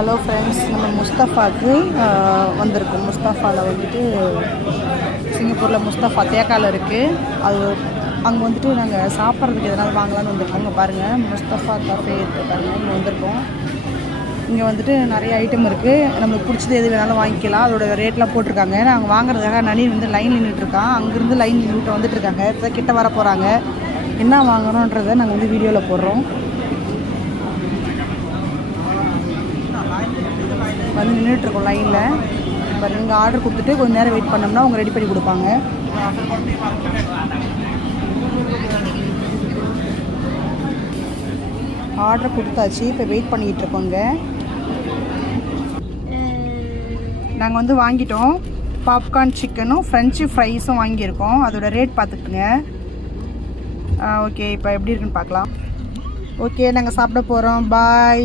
Hello friends, நம்ம முஸ்தஃபாவுக்கு வந்திருக்கோம். முஸ்தஃபாவில் வந்துட்டு சிங்கப்பூரில் முஸ்தஃபா தேக்காவில் இருக்குது. அது அங்கே வந்துட்டு நாங்கள் சாப்பிட்றதுக்கு எதனாவது வாங்கலான்னு வந்திருக்கோம். இங்கே பாருங்கள், முஸ்தஃபா கஃபே இருக்குது பாருங்கள். இங்கே வந்திருக்கோம். இங்கே வந்துட்டு நிறைய ஐட்டம் இருக்குது. நம்மளுக்கு பிடிச்சது எது வேணாலும் வாங்கிக்கலாம். அதோட ரேட்லாம் போட்டிருக்காங்க. நாங்கள் வாங்குறதுக்காக நனீர் வந்து லைன் நின்றுட்டுருக்கான். அங்கேருந்து லைன் நின்றுட்டு வந்துட்டுருக்காங்க. இப்போ கிட்ட வர போகிறாங்க. என்ன வாங்கணுன்றதை நாங்கள் வந்து வீடியோவில் போடுறோம். வந்து நின்றுட்டுருக்கோம் லைனில். இப்போ நீங்கள் ஆர்டர் கொடுத்துட்டு கொஞ்சம் நேரம் வெயிட் பண்ணோம்னா அவங்க ரெடி பண்ணி கொடுப்பாங்க. ஆர்டர் கொடுத்தாச்சு. இப்போ வெயிட் பண்ணிக்கிட்டு இருக்கோங்க. நாங்கள் வந்து வாங்கிட்டோம். பாப்கார்ன் சிக்கனும் ஃப்ரெஞ்சு ஃப்ரைஸும் வாங்கியிருக்கோம். அதோட ரேட் பார்த்துக்குங்க. ஓகே, இப்போ எப்படி இருக்குன்னு பார்க்கலாம். ஓகே, நாங்கள் சாப்பிட போகிறோம். பாய்.